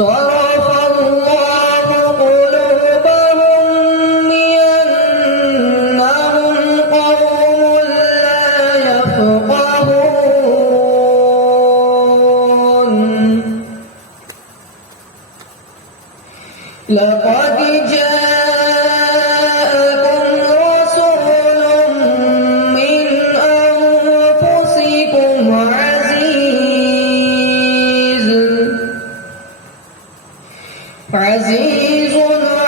صرف الله قلوبهم بأنهم قوم لا يفقهون لقد جاءكم رسول من أنفسكم عزيز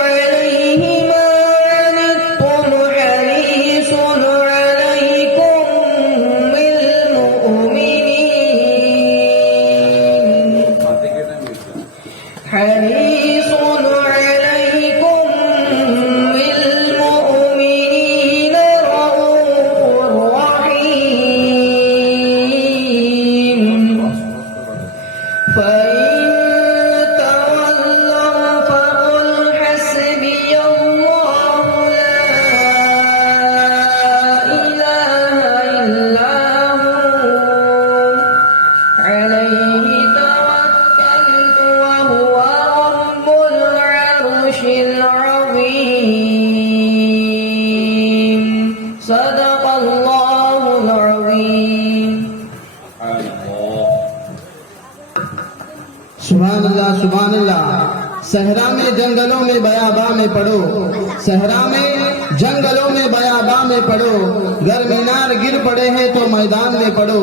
عليه ما عنتم حريص عليكم بالمؤمنين حريص عليكم بالمؤمنين رؤوف رحيم فإن تولوا فقل حسبي الله لا إله إلا هو عليه توكلت وهو رب العرش العظيم صدق الله العظيم سبحان اللہ سبحان اللہ. صحرا میں جنگلوں میں بیاباں میں پڑھو، صحرا میں جنگلوں میں بیاباں میں پڑھو، گر مینار گر پڑے ہیں تو میدان میں پڑھو.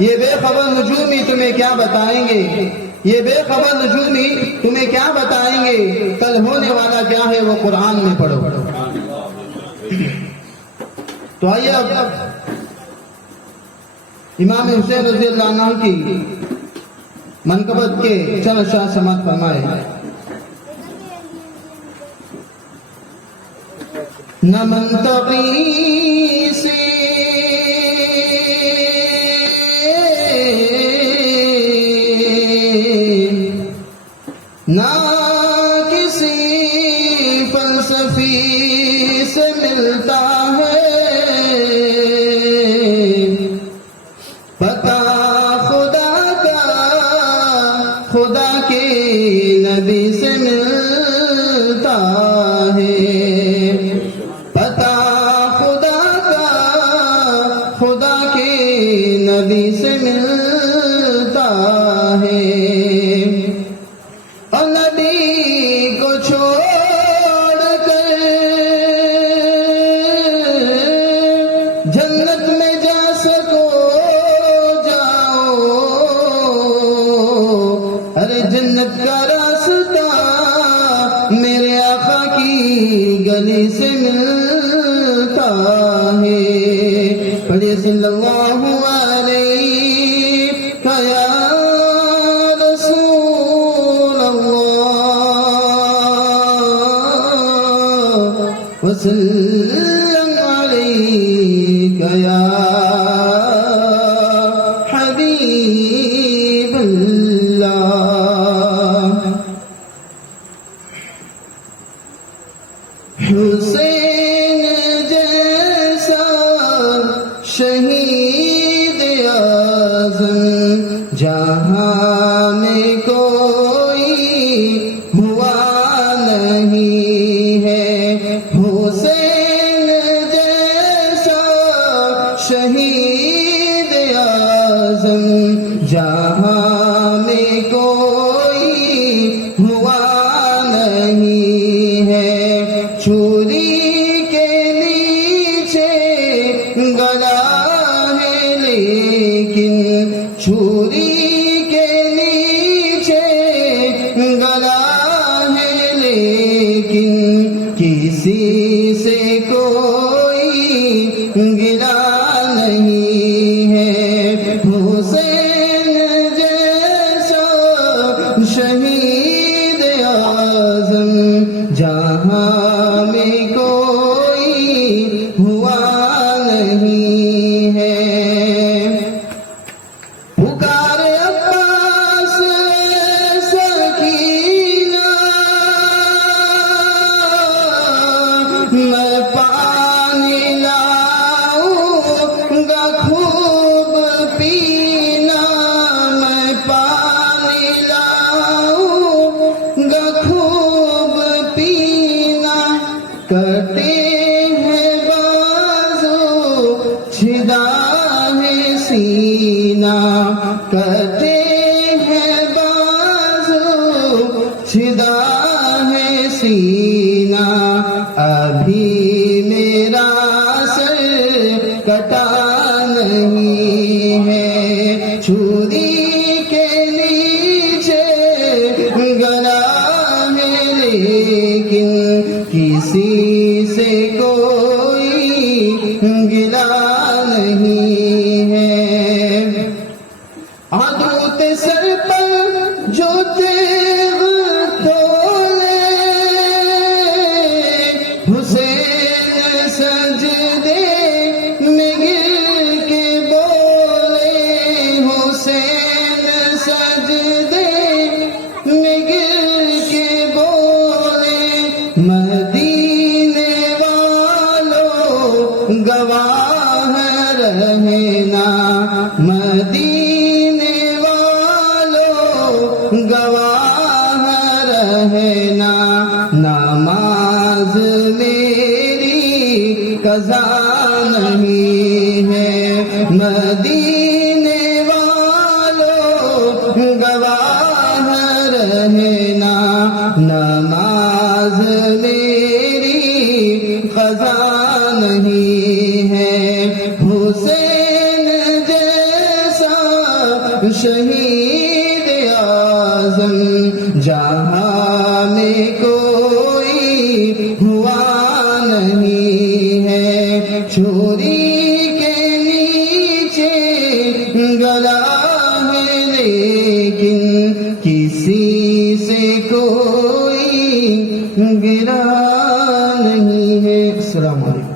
یہ بے خبر نجومی تمہیں کیا بتائیں گے، یہ بے خبر نجومی تمہیں کیا بتائیں گے، کل ہونے والا کیا ہے وہ قرآن میں پڑھو. تو آئیے اب امام حسین رضی اللہ عنہ کی منقبت کے چند اشعار سماعت فرمائے. نہ منطقی سے نہ کسی فلسفی سے ملتا ہے پتہ خدا کے نبی سے ملتا ہے، پتہ خدا کے نبی سے ملتا ہے. اور نبی کو چھوڑ کر جنت میں جا سکو جاؤ، ارے جنت کا راستہ میرے آقا کی گلی سے ملتا ہے. پڑھیے صلی اللہ علیہ یا رسول اللہ وسلم علیک یا حبیب اللہ. حسین جیسا شہید اعظم جہاں میں کوئی ہوا نہیں ہے. حسین جیسا شہید اعظم جہاں میں کوئی ہوا نہیں ہے. چھری کے نیچے گلا ہے لیکن چھری کے نیچے گلا ہے لیکن کسی سے کوئی گلا نہیں ہے. حسین جیسا شہید اعظم جہاں میں کوئی ہوا نہیں ہے. پکارے عباس سکینہ میں پانی لاؤں گا خوب پینا، میں پانی لاؤں سجدہ ہے سینہ کٹے ہیں بازو چھدا ہے سینہ ابھی میرا سر کٹا نہیں ہے چھری کے نیچے گلا ہے لیکن کسی سے کوئی گلا نہیں ہے عدوت سر پر جو تیغ کھولے حسین سجدے میں گر کے بولے حسین سجدے میں گر کے بولے مدینے والوں گواہ رہنا مدینے والوں گواہ رہنا نماز میری قضا نہیں ہے مدینے والوں گواہ رہنا نماز میری قضا نہیں ہے حسین جیسا شہید اعظم جہاں میں کوئی ہوا نہیں ہے چھری کے نیچے گلا ہے لیکن کسی سے کوئی گرا نہیں ہے السلام علیکم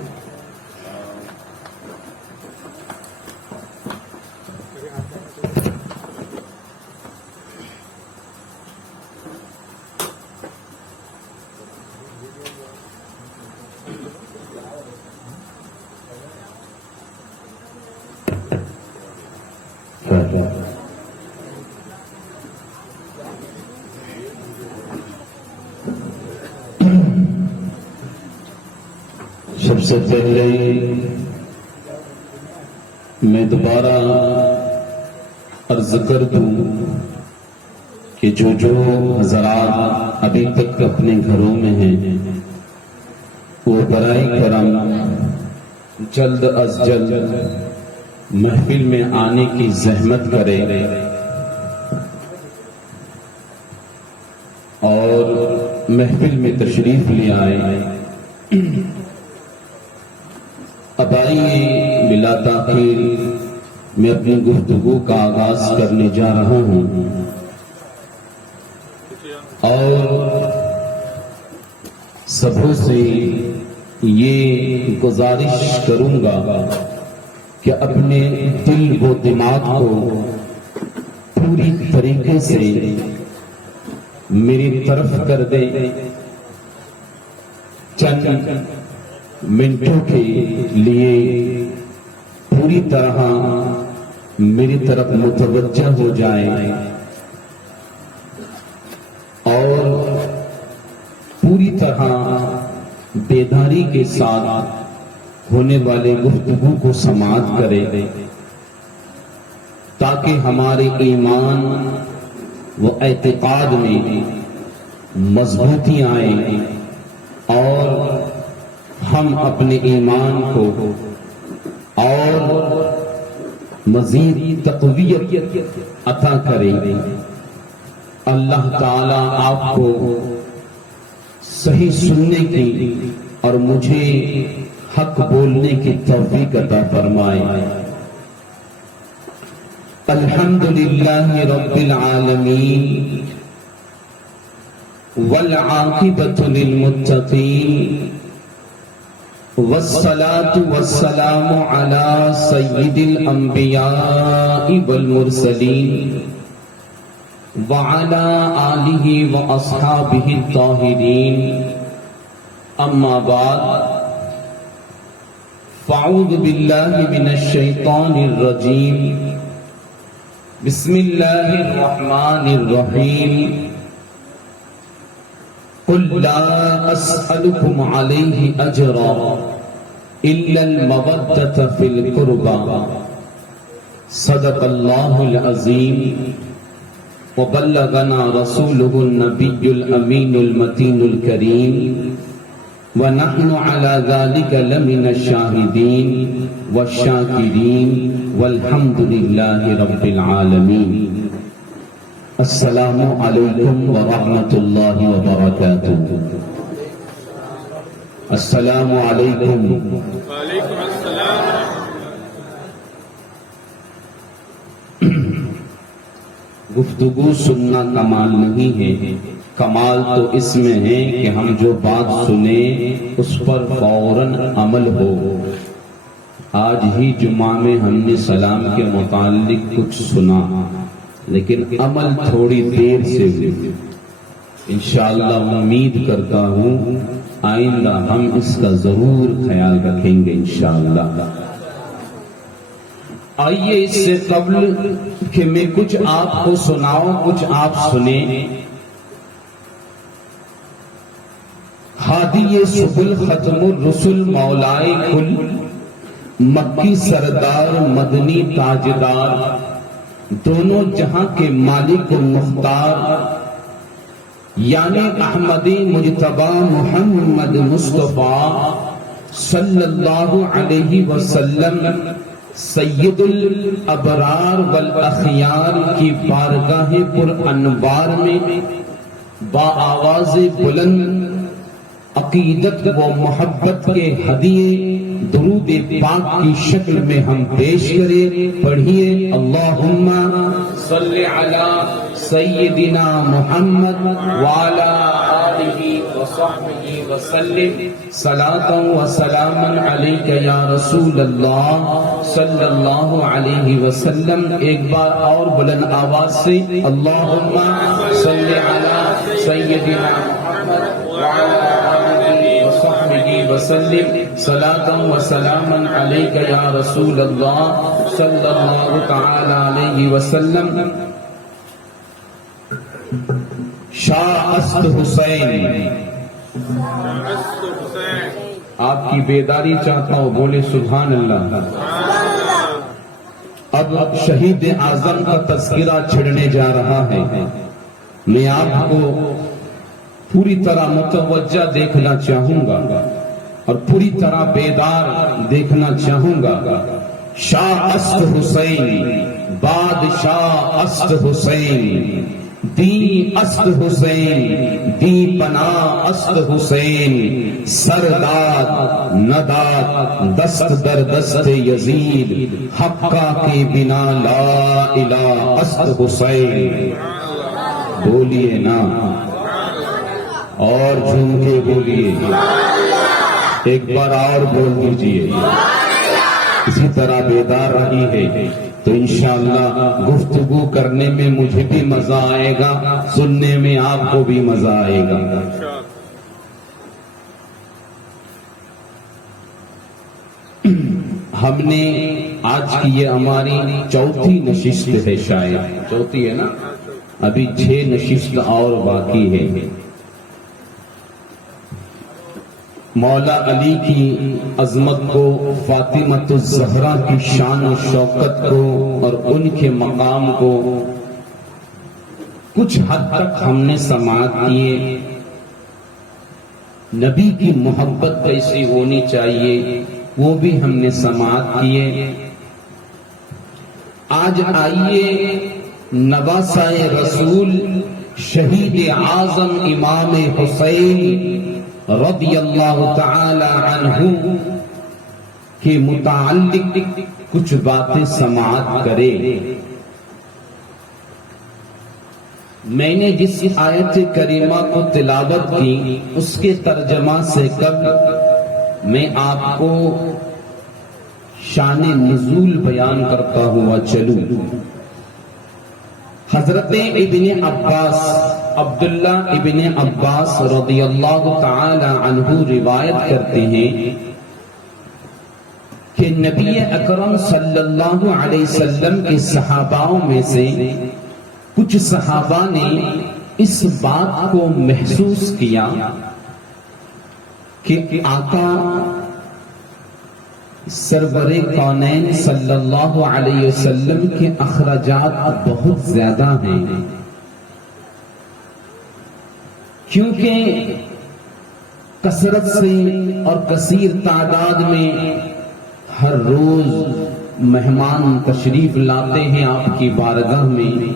سب سے پہلے میں دوبارہ عرض کر دوں کہ جو حضرات ابھی تک اپنے گھروں میں ہیں وہ برائے کرم جلد از جلد محفل میں آنے کی زحمت کرے اور محفل میں تشریف لے آئے اب آئیے بلا تاخیر میں اپنی گفتگو کا آغاز کرنے جا رہا ہوں اور سبوں سے یہ گزارش کروں گا کہ اپنے دل و دماغ کو پوری طریقے سے میری طرف کر دے چند منٹوں کے لیے پوری طرح میری طرف متوجہ ہو جائیں اور پوری طرح بیداری کے ساتھ ہونے والے گفتگو کو سماعت کرے تاکہ ہمارے ایمان و اعتقاد میں مضبوطی آئے اور ہم اپنے ایمان کو اور مزید تقویت عطا کریں اللہ تعالیٰ آپ کو صحیح سننے کی اور مجھے حق بولنے کی توفیق عطا فرمائے الحمدللہ رب العالمین والعاقبۃ للمتقین والصلاة والسلام على سید الانبیاء والمرسلین وعلى آلہ واصحابہ الطاہرین اما بعد فاعوذ باللہ من الشیطان الرجیم بسم اللہ الرحمن الرحیم قل لا اسألكم عليه اجرا إلا المودة في القربى صدق الله العظيم وبلغنا رسوله النبي الأمين المتين الكريم ونحن على ذلك لمن الشاهدين والشاكرين والحمد لله رب العالمين. السلام علیکم ورحمۃ اللہ وبرکاتہ. السلام علیکم. وعلیکم السلام. گفتگو سننا کمال نہیں ہے، کمال تو اس میں ہے کہ ہم جو بات سنیں اس پر فوراً عمل ہو. آج ہی جمعہ میں ہم نے سلام کے متعلق کچھ سنا، لیکن عمل تھوڑی دیر سے ہوئی. انشاءاللہ امید کرتا ہوں آئندہ ہم اس کا ضرور خیال رکھیں گے انشاءاللہ. آئیے اس سے قبل کہ میں کچھ آپ کو سناؤں، کچھ آپ سنیں. ہادی سبل ختم الرسل مولائے کل، مکی سردار مدنی تاجدار، دونوں جہاں کے مالک و مختار، یعنی احمدی مجتبی محمد مصطفیٰ صلی اللہ علیہ وسلم سید الابرار والاخیار کی بارگاہ پر انوار میں با آواز بلند عقیدت و محبت کے ہدیے درود پاک کی شکل میں ہم پیش کریں. پڑھیے اللہم صلی علی سیدنا محمد وعلی آلہ وصحبہ وسلم صلاۃ و سلاما علیک یا رسول اللہ صلی اللہ علیہ وسلم. ایک بار اور بلند آواز سے اللہم صلی علی سیدنا محمد وعلی وسلم صلاۃ و سلاما علیک یا رسول اللہ صلی اللہ تعالی علیہ وسلم. شاہ است حسین، آپ کی بیداری چاہتا ہوں، بولے سبحان اللہ. اب شہید اعظم کا تذکرہ چھڑنے جا رہا ہے. میں آپ کو پوری طرح متوجہ دیکھنا چاہوں گا اور پوری طرح بیدار دیکھنا چاہوں گا. شاہ است حسین، بادشاہ است حسین، دی است حسین، دی پناہ است حسین، سرداد نداد دست در دست یزید، حقہ کے بنا لا الہ است حسین. بولیے نا اور جھوم کے بولیے، ایک بار اور بول دیجیے. اسی طرح بیدار رہی ہے تو انشاءاللہ گفتگو کرنے میں مجھے بھی مزہ آئے گا، سننے میں آپ کو بھی مزہ آئے گا. ہم نے آج کی یہ ہماری چوتھی نشست ہے، شاید چوتھی ہے نا، ابھی 6 نشست اور باقی ہے. مولا علی کی عظمت کو، فاطمۃ الزہرا کی شان و شوکت کو اور ان کے مقام کو کچھ حد تک ہم نے سماعت کیے. نبی کی محبت کیسی ہونی چاہیے وہ بھی ہم نے سماعت کیے. آج آئیے نواسہ رسول شہید اعظم امام حسین رضی اللہ تعالی عنہ کے متعلق کچھ باتیں سماعت کرے. میں نے جس آیت کریمہ کو تلاوت کی اس کے ترجمہ سے قبل میں آپ کو شان نزول بیان کرتا ہوا چلوں. حضرت ابن عباس، عبداللہ ابن عباس رضی اللہ تعالی عنہ روایت کرتے ہیں کہ نبی اکرم صلی اللہ علیہ وسلم کے صحاباؤں میں سے کچھ صحابہ نے اس بات کو محسوس کیا کہ آقا سرور کونین صلی اللہ علیہ وسلم کے اخراجات بہت زیادہ ہیں، کیونکہ کثرت سے اور کثیر تعداد میں ہر روز مہمان تشریف لاتے ہیں آپ کی بارگاہ میں،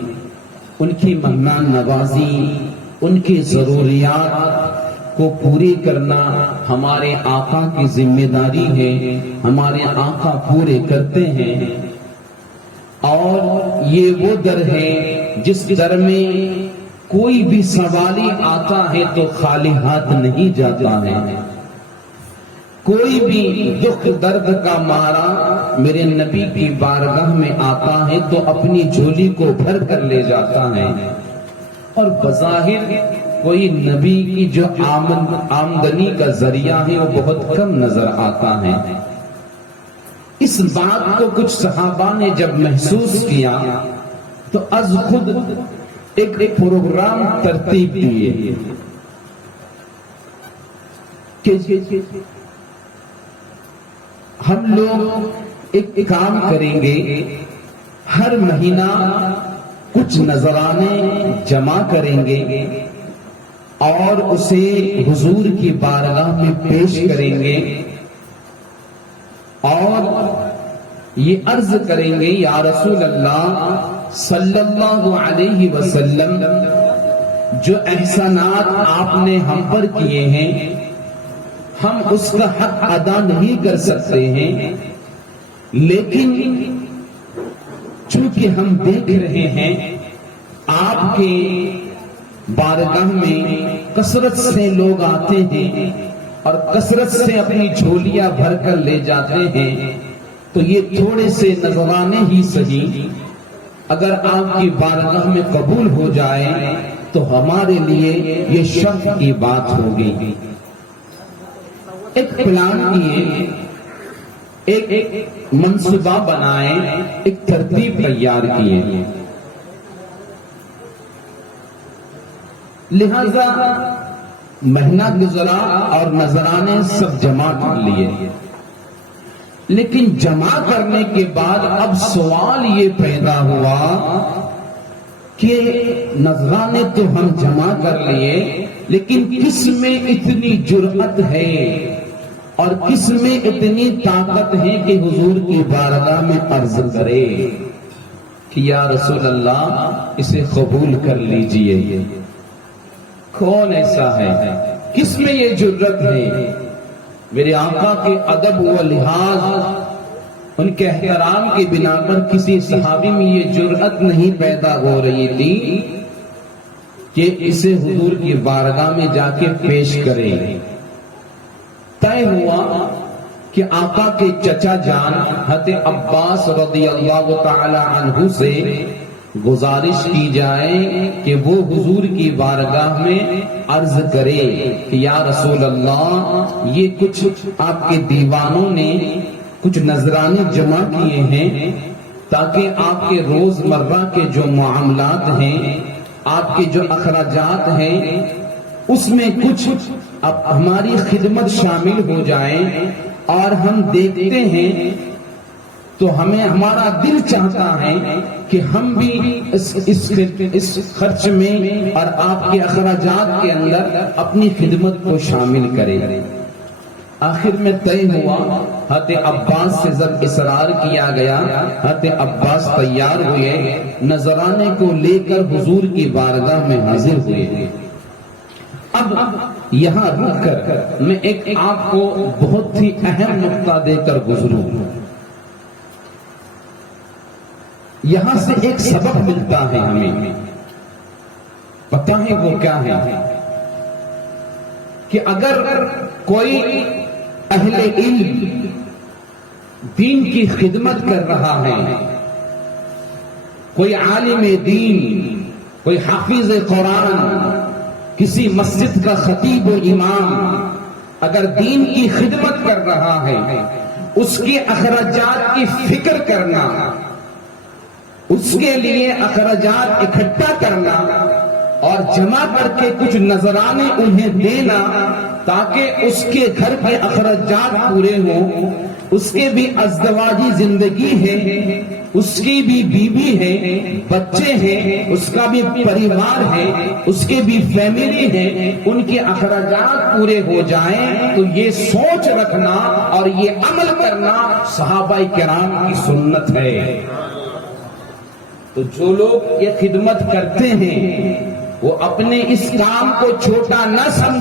ان کی مہمان نوازی، ان کی ضروریات کو پوری کرنا ہمارے آقا کی ذمہ داری ہے، ہمارے آقا پورے کرتے ہیں۔ اور یہ وہ در ہے جس در میں کوئی بھی سوالی آتا ہے تو خالی ہاتھ نہیں جاتا ہے، کوئی بھی دکھ درد کا مارا میرے نبی کی بارگاہ میں آتا ہے تو اپنی جھولی کو بھر کر لے جاتا ہے، اور بظاہر کوئی نبی کی جو آمدنی کا ذریعہ ہے وہ بہت کم نظر آتا ہے۔ اس بات کو کچھ صحابہ نے جب محسوس کیا تو از خود ایک پروگرام ترتیب کیے کہ ہم لوگ ایک کام کریں گے، ہر مہینہ کچھ نذرانے جمع کریں گے اور اسے حضور کی بارگاہ میں پیش کریں گے، اور یہ عرض کریں گے یا رسول اللہ صلی اللہ علیہ وسلم، جو احسانات آپ نے ہم پر کیے ہیں ہم اس کا حق ادا نہیں کر سکتے ہیں، لیکن چونکہ ہم دیکھ رہے ہیں آپ کے بارگاہ میں کثرت سے لوگ آتے ہیں اور کثرت سے اپنی جھولیاں بھر کر لے جاتے ہیں، تو یہ تھوڑے سے نذرانے ہی صحیح اگر آپ کی بارگاہ میں قبول ہو جائے تو ہمارے لیے یہ شرف کی بات ہوگی۔ ایک پلان کیے، ایک منصوبہ بنائے، ایک ترتیب تیار کیے، لہذا مہینہ گزرا اور نذرانے سب جمع کر لیے، لیکن جمع کرنے کے بعد اب سوال یہ پیدا ہوا کہ نذرانے تو ہم جمع کر لیے، لیکن کس میں اتنی جرأت ہے اور کس میں اتنی طاقت ہے کہ حضور کی بارگاہ میں عرض کرے کہ یا رسول اللہ اسے قبول کر لیجئے؟ کون ایسا ہے؟ کس میں یہ جرأت ہے؟ میرے آقا کے ادب و لحاظ، ان کے احترام کی بنا پر کسی صحابی میں یہ جرأت نہیں پیدا ہو رہی تھی کہ اسے حضور کی بارگاہ میں جا کے پیش کرے۔ طے ہوا کہ آقا کے چچا جان حضرت عباس رضی اللہ تعالی عنہ سے گزارش کی جائے کہ وہ حضور کی بارگاہ میں عرض کرے کہ یا رسول اللہ یہ کچھ آپ کے دیوانوں نے کچھ نذرانے جمع کیے ہیں تاکہ آپ کے روز مرہ کے جو معاملات ہیں، آپ کے جو اخراجات ہیں، اس میں کچھ اب ہماری خدمت شامل ہو جائیں، اور ہم دیکھتے ہیں تو ہمیں ہمارا دل چاہتا ہے کہ ہم بھی اس خرچ میں اور آپ کے اخراجات کے اندر اپنی خدمت کو شامل کریں۔ آخر میں طے ہوا، حضرت عباس سے جب اصرار کیا گیا، حضرت عباس تیار ہوئے، نذرانے کو لے کر حضور کی بارگاہ میں حاضر ہوئے۔ اب یہاں رک کر میں ایک آپ کو بہت ہی اہم نقطہ دے کر گزروں، یہاں سے ایک سبق ملتا ہے ہمیں، پتہ ہے وہ کیا ہے؟ کہ اگر کوئی اہل علم دین کی خدمت کر رہا ہے، کوئی عالم دین، کوئی حافظ قرآن، کسی مسجد کا خطیب و امام اگر دین کی خدمت کر رہا ہے، اس کے اخراجات کی فکر کرنا، اس کے لیے اخراجات اکٹھا کرنا اور جمع کر کے کچھ نذرانے انہیں دینا تاکہ اس کے گھر کے اخراجات پورے ہوں، اس کے بھی ازدواجی زندگی ہے، اس کی بھی بیوی ہے، بچے ہیں، اس کا بھی پریوار ہے، اس کے بھی فیملی ہے، ان کے اخراجات پورے ہو جائیں تو یہ سوچ رکھنا اور یہ عمل کرنا صحابہ کرام کی سنت ہے۔ تو جو لوگ یہ خدمت کرتے ہیں وہ اپنے اس کام کو چھوٹا نہ سمجھیں۔